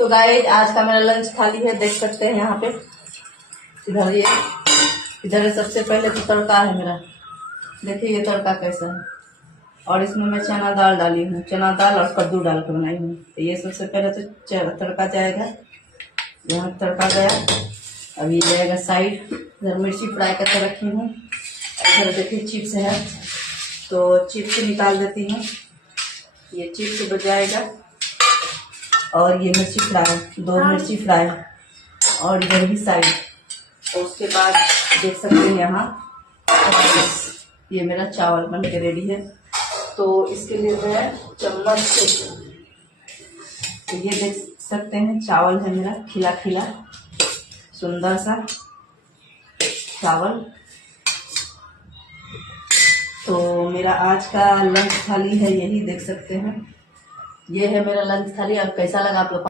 तो गाइस आज का मेरा लंच थाली है, देख सकते हैं यहाँ पे। इधर ये इधर सबसे पहले तो तड़का है मेरा, देखिए ये तड़का कैसा है। और इसमें मैं चना दाल डाली हूँ, चना दाल और कद्दू डाल कर बनाई हूँ। तो ये सबसे पहले तो तड़का जाएगा, यहाँ तड़का गया। अब ये जाएगा साइड। इधर मिर्ची फ्राई करके रखी हूँ। इधर देखिए चिप्स है, तो चिप्स निकाल देती हूँ। ये चिप्स बच जाएगा। और ये मिर्ची फ्राई, 2 मिर्ची फ्राई, और इधर भी साइड। और उसके बाद देख सकते हैं यहाँ ये मेरा चावल बन के रेडी है। तो इसके लिए मैं चम्मच से, तो ये देख सकते हैं चावल है मेरा खिला खिला सुंदर सा चावल। तो मेरा आज का लंच थाली है, यही देख सकते हैं। ये है मेरा लंच थाली। अब कैसा लगा आप लोग